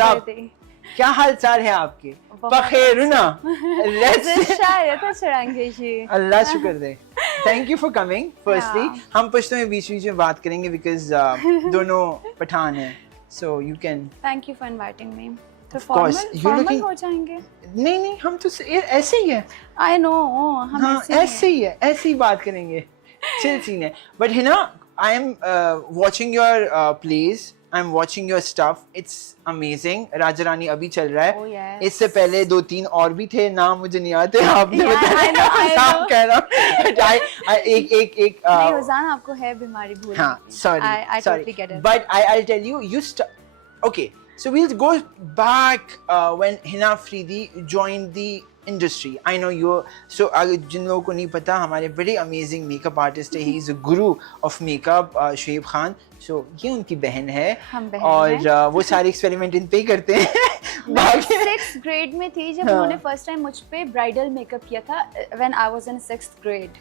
WhatsApp, क्या हाल चाल है आपके? बखैर ना? अल्लाह शुक्र दे। Thank you for coming firstly. हम पश्तो में बीच बीच में बात करेंगे बिकॉज दोनों पठान हैं, so you can. Thank you for inviting me. तो फॉर्मल हो जाएंगे? नहीं हम तो ऐसे ही है। आई नो, हम ऐसे ही है, ऐसे ही बात करेंगे। चिल सीन है। बट है ना, I am watching your place, I am watching your stuff, it's amazing. Raja Rani अभी चल रहा है। Oh, yes. इससे पहले 2-3 और भी थे, नाम मुझे नहीं आते, आपने बताया। नाम कह रहा हूँ। एक नहीं उजान, आपको है बीमारी भूल। हाँ, sorry. totally get it. But I'll tell you okay, so we'll go back when Hina Afridi joined the industry. I know you, so जिन लोगों को नहीं पता, हमारे बड़े amazing makeup artist है, he is a guru of makeup, Shoaib Khan. So ये उनकी बहन है, और वो सारे एक्सपेरिमेंट इन पे ही करते हैं। मैं 6th grade में थी जब उन्होंने फर्स्ट टाइम मुझ पे ब्राइडल मेकअप किया था, when I was in 6th grade।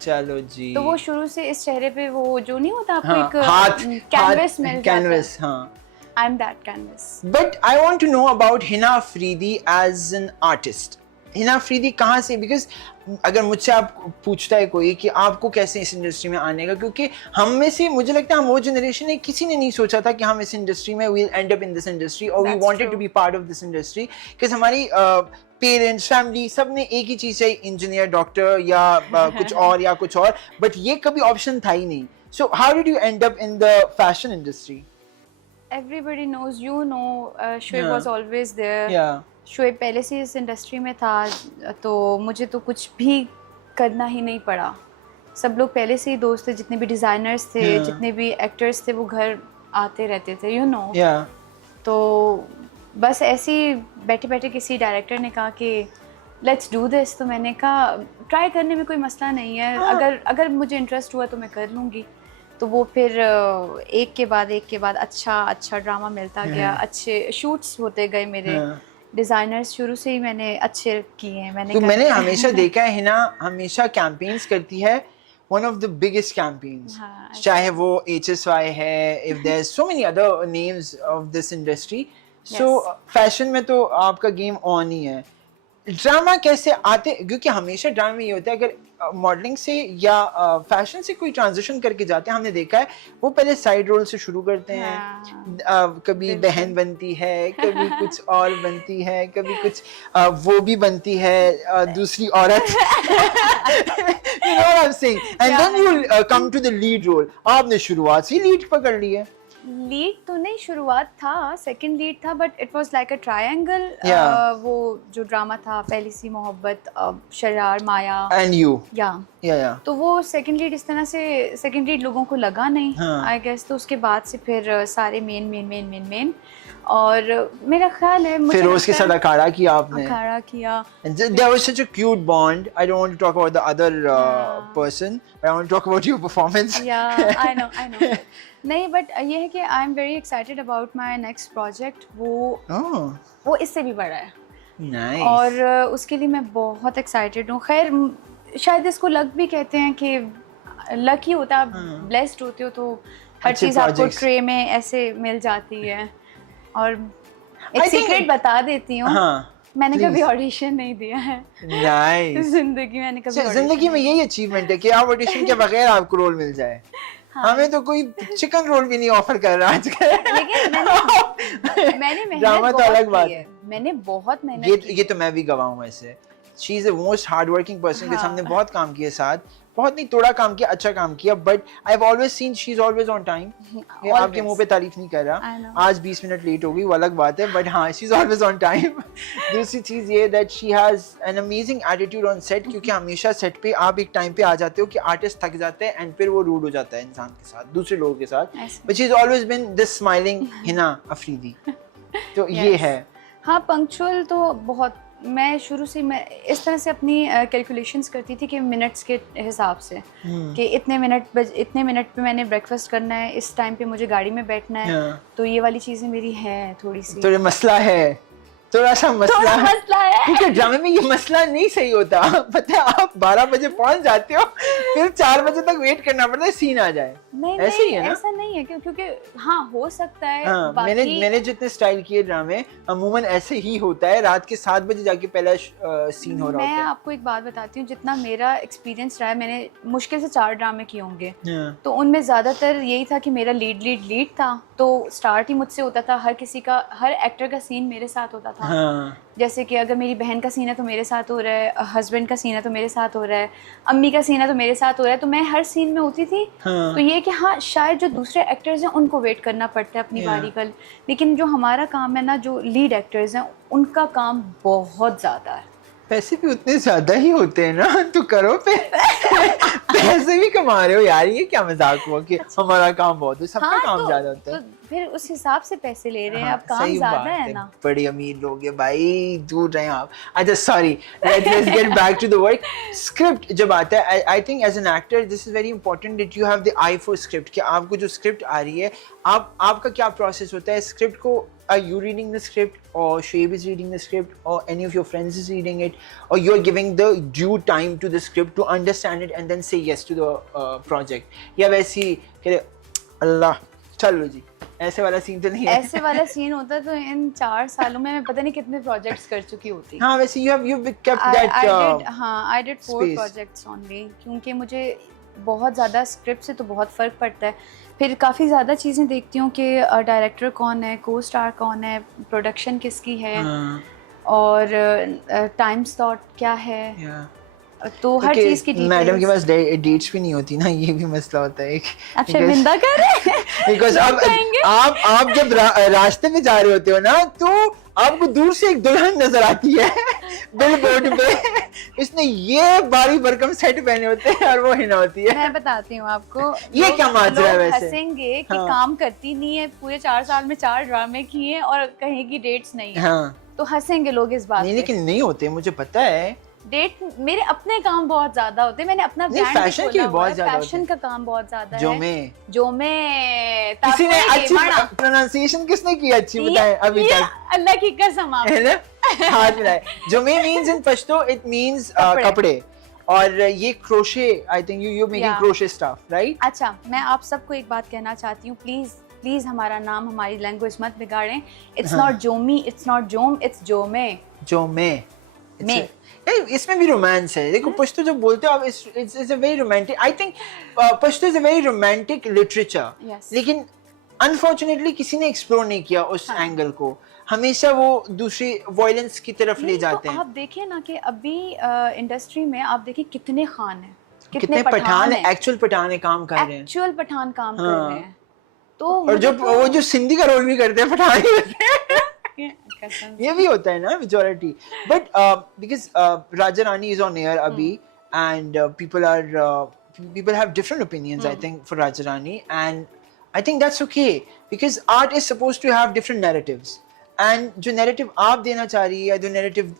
चलो जी। तो वो शुरू से इस चेहरे पे वो जो नहीं होता आपको एक कैनवस मिल जाता है। कैनवस, हाँ। I'm that canvas. But I want to know about Hina Afridi as an artist. Hina Afridi कहाँ से? बिकॉज अगर मुझसे आप पूछता है कोई कि आपको कैसे इस इंडस्ट्री में आने का, क्योंकि हम में से मुझे लगता है हम वो जनरेशन है, किसी ने नहीं सोचा था कि हम इस इंडस्ट्री में we'll end up in this industry, और we wanted to be part of this industry, because हमारी पेरेंट्स, फैमिली, सब ने एक ही चीज़ चाहिए, इंजीनियर, डॉक्टर या कुछ और, बट ये कभी ऑप्शन था ही नहीं। So how did you and up in the fashion industry? Everybody knows, you know, Shoaib was always there. Shoaib पहले से इस इंडस्ट्री में था, तो मुझे तो कुछ भी करना ही नहीं पड़ा। सब लोग पहले से ही दोस्त थे, जितने भी डिज़ाइनर्स थे, जितने भी एक्टर्स थे, वो घर आते रहते थे, यू नो। तो बस ऐसे ही बैठे बैठे किसी डायरेक्टर ने कहा कि लेट्स डू दिस, तो मैंने कहा ट्राई करने में कोई मसला नहीं है, अगर मुझे इंटरेस्ट हुआ तो मैं कर लूँगी। तो वो फिर एक के बाद अच्छा ड्रामा मिलता गया, अच्छे शूट्स होते गए मेरे। डिजाइनर्स शुरू से ही मैंने अच्छे किए हैं। मैंने हमेशा देखा है हिना हमेशा कैंपेन्स करती है, one of the biggest campaigns, चाहे वो HSY है, if there's so many other names of this industry, so fashion में तो आपका गेम ऑन ही है। ड्रामा कैसे आते, क्योंकि हमेशा ड्रामा में ये होता है, अगर मॉडलिंग से या फैशन से कोई ट्रांजिशन करके जाते हैं, हमने देखा है वो पहले साइड रोल से शुरू करते हैं, कभी बहन बनती है, कभी कुछ और बनती है, कभी कुछ वो भी बनती है, दूसरी औरत। You know what I'm saying? And then you come to the lead role. आपने शुरुआत से लीड पकड़ ली है। लीड तो नहीं, शुरुआत था, सेकंड लीड था, but it was like a triangle. वो जो ड्रामा था, पहली सी मोहब्बत, शरार, माया एंड यू, या तो वो सेकंड लीड इस तरह से सेकंड लीड लोगों को लगा नहीं, आई गेस। तो उसके बाद से फिर सारे मेन, और मेरा ख्याल है फिर उसके साथ अखाड़ा किया आपने। अखाड़ा किया। There was such a cute bond. I don't want to talk about the other person, but I want to talk about your performance. Yeah, I know. नहीं, बट ये है कि I am very excited about my next project. वो इससे भी बड़ा है। Nice. और उसके लिए मैं बहुत एक्साइटेड हूँ। खैर, शायद इसको लक भी कहते हैं कि लक ही होता है, आप ब्लेस्ड होते हो तो हर चीज़ आपको ट्रे में ऐसे मिल जाती है। और एक सीक्रेट बता देती हूँ, मैंने कभी ऑडिशन नहीं दिया है। Nice. जिंदगी में यही अचीवमेंट है कि आप ऑडिशन के बगैर आपको रोल मिल जाए। हमें तो कोई चिकन रोल भी नहीं ऑफर कर रहा आजकल। लेकिन मैंने ड्रामा तो अलग बात है। मैंने बहुत मेहनत ये तो मैं भी गवाह हूँ ऐसे। She is the most hardworking person के सामने बहुत काम किया, साथ बहुत नहीं थोड़ा काम किया, अच्छा काम किया, but I have always seen she is always on time. आपके मुंह पे तारीफ नहीं कर रहा, आज 20 मिनट लेट हो गई वो अलग बात है, बट हाँ she is always on time. दूसरी चीज ये that she has an amazing attitude on set, क्योंकि हमेशा सेट पे आप एक टाइम पे आ जाते हो कि आर्टिस्ट थक जाते हैं एंड फिर वो रूड हो जाता है इंसान के साथ, दूसरे लोगों के साथ, but she is always been this smiling Hina Afridi. तो ये है। हाँ, पंक्चुअल तो बहुत। मैं शुरू से मैं इस तरह से अपनी कैलकुलेशंस करती थी कि मिनट्स के हिसाब से, कि इतने मिनट पे मैंने ब्रेकफास्ट करना है, इस टाइम पे मुझे गाड़ी में बैठना है, तो ये वाली चीज़ें मेरी हैं थोड़ी सी। तो ये मसला है। थोड़ा सा मसला है क्योंकि ड्रामे में ये मसला नहीं सही होता। पता है, आप 12 बजे पहुंच जाते हो, फिर 4 बजे तक वेट करना पड़ता है सीन आ जाए। नहीं ऐसे ही है ना? ऐसा नहीं है क्योंकि हाँ हो सकता है। हाँ, मैंने जितने स्टाइल किए ड्रामे अमूमन ऐसे ही होता है, रात के 7 बजे जाके पहला सीन हो रहा होता है। मैं आपको एक बात बताती हूँ, जितना मेरा एक्सपीरियंस रहा है, मैंने मुश्किल से 4 ड्रामे किए होंगे, तो उनमें ज्यादातर यही था कि मेरा लीड था, तो स्टार्ट ही मुझसे होता था। हर एक्टर का सीन मेरे साथ होता था। हाँ। जैसे कि अगर मेरी बहन का सीन है तो मेरे साथ हो रहा है, हस्बैंड का सीन है तो मेरे साथ हो रहा है, अम्मी का सीन है तो मेरे साथ हो रहा है, तो मैं हर सीन में होती थी। हाँ। तो ये कि हाँ शायद जो दूसरे एक्टर्स हैं उनको वेट करना पड़ता है अपनी बारी का, लेकिन जो हमारा काम है ना, जो लीड एक्टर्स हैं उनका काम बहुत ज़्यादा है। पैसे भी उतने ज्यादा ही होते हैं ना, तो करो पे पैसे भी कमा रहे हो यार, ये क्या मजाक हुआ कि हमारा काम बहुत है, सबका काम ज्यादा होता है। तो फिर उस हिसाब से पैसे ले रहे हैं। अब काम ज्यादा है ना। बड़े अमीर लोग हैं भाई, दूर रहे आप। अच्छा sorry, let's get back to the work. Script जब आता है, I think as an actor this is very important that you have the eye for script, कि आपको जो स्क्रिप्ट आ रही है, आपका क्या प्रोसेस होता है स्क्रिप्ट को? Are you reading the script, or Shoaib is reading the script, or any of your friends is reading it, or you're giving the due time to the script to understand it and then say yes to the project? या वैसी कि अल्लाह चलो जी, ऐसे वाला scene तो नहीं है। ऐसे वाला सीन होता तो इन 4 सालों में मैं पता नहीं कितने प्रोजेक्ट्स कर चुकी होती। हाँ वैसे you've kept that I did 4 projects only, क्योंकि मुझे बहुत ज़्यादा स्क्रिप्ट से तो बहुत फ़र्क पड़ता है। फिर काफ़ी ज़्यादा चीज़ें देखती हूँ कि डायरेक्टर कौन है, को स्टार कौन है, प्रोडक्शन किसकी है, और टाइम स्लॉट क्या है, तो हर चीज़ की डिटेल्स। मैडम के पास डेट्स भी नहीं होती ना, ये भी मसला होता है एक। आप शर्मिंदा कर रहे हैं बिकॉज आप जब रास्ते में जा रहे होते हो ना, तो आपको दूर से एक दुल्हन नजर आती है बिल बोर्ड पे, इसने ये बारी भरकम सेट पहने होते हैं और वो हिना होती है। मैं बताती हूँ आपको, ये क्या माजरा है वैसे? हंसेंगे कि काम करती नहीं है, पूरे 4 साल में 4 ड्रामे किए और कहीं की डेट्स नहीं है। हाँ। तो हंसेंगे लोग इस बात पे। लेकिन नहीं होते, मुझे पता है। डेट मेरे अपने काम बहुत ज्यादा होते हैं, मैंने अपना ब्रांड फैशन की बहुत ज्यादा, फैशन का काम बहुत ज्यादा है। जो मैं किसी ने अच्छी प्रोनाउंसिएशन किसने की अच्छी बताए अभी तक? अल्लाह की कसम आप है ना, हाथ मिलाए। जो मैं means in Pashto it means कपड़े, और ये crochet, I think you making crochet stuff, right? अच्छा, मैं आप सबको एक बात कहना चाहती हूँ, प्लीज हमारा नाम, हमारी लैंग्वेज मत बिगाड़ें। इट्स नॉट जोमी, इट्स नॉट जोम, इट्स जोमे। इसमें भी रोमांस है। देखो पश्तो जब बोलते हो आप, it's a very romantic, I think Pashto is a very romantic literature, लेकिन अनफॉर्चुनेटली किसी ने एक्सप्लोर नहीं किया उस एंगल को। हमेशा वो दूसरी वॉयलेंस की तरफ ले जाते हैं। आप देखिए ना कि अभी इंडस्ट्री में आप देखिए कितने खान हैं, कितने पठान है, एक्चुअल पठान काम कर रहे हैं, एक्चुअल पठान काम कर रहे हैं। तो और वो जो सिंधी का रोल भी करते हैं पठान ही होते हैं। ये भी होता है ना majority, but because Raja Rani is on air अभी, and people have different opinions I think for Raja Rani, and I think that's okay because art is supposed to have different narratives, and जो narrative आप देना चाह रही है, the narrative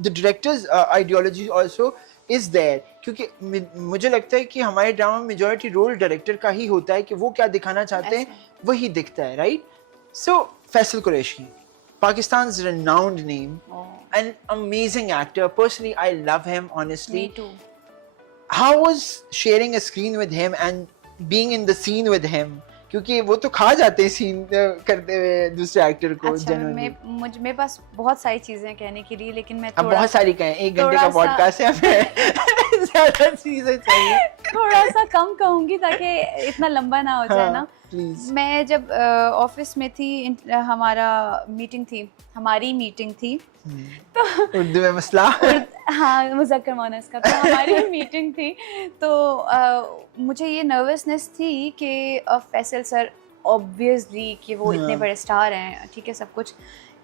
the director's ideology also is there, क्योंकि मुझे लगता है कि हमारे ड्रामा में मेजॉरिटी रोल डायरेक्टर का ही होता है कि वो क्या दिखाना चाहते हैं वही दिखता है, right? So Faisal Qureshi, Pakistan's renowned name, an amazing actor. Personally, I love him, honestly. Me too. How was sharing a screen with him and being in the scene with him? क्योंकि वो तो खा जाते हैं सीन करते हुए दूसरे एक्टर को। अच्छा, मेरे पास बहुत सारी चीजें कहने के लिए, लेकिन मैं अब बहुत सारी कहें, 1 घंटे का पॉडकास्ट है, हमें ज्यादा चीजें चाहिए। थोड़ा सा कम कहूंगी ताकि इतना लंबा ना हो जाए ना। प्लीज। मैं जब ऑफिस में थी, हमारी मीटिंग थी तो उर्दू में मसला, हाँ मुज़क्कर मुअन्नस का, तो हमारी मीटिंग थी, तो मुझे ये नर्वसनेस थी कि फैसल सर ऑब्वियसली कि वो इतने बड़े स्टार हैं, ठीक है सब कुछ,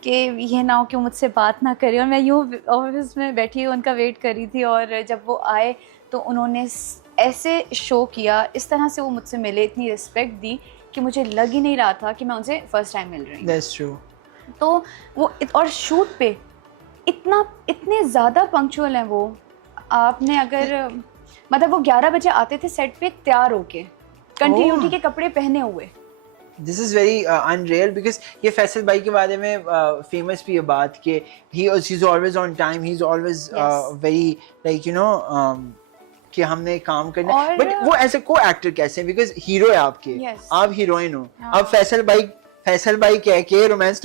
कि ये ना हो कि मुझसे बात ना करे, और मैं यूँ ऑफिस में बैठी उनका वेट कर रही थी, और जब वो आए तो उन्होंने ऐसे शो किया, इस तरह से वो मुझसे मिले, इतनी रिस्पेक्ट दी कि मुझे लग ही नहीं रहा था कि मैं उनसे फर्स्ट टाइम मिल रही हूँ। That's true. तो वो और शूट पे इतने ज़्यादा पंक्चुअल हैं वो। आपने अगर मतलब वो 11 बजे आते थे सेट पे तैयार होके, कंटिन्यूटी के कपड़े पहने हुए, This is very unreal because ये फैसल भाई के बारे में famous भी है बात कि he's always on time, he's always very like कि हमने काम करना है, but वो ऐसे को एक्टर कैसे हैं, because हीरो है आपके, आप हीरोइन हो, अब फैसल भाई कह के रोमांस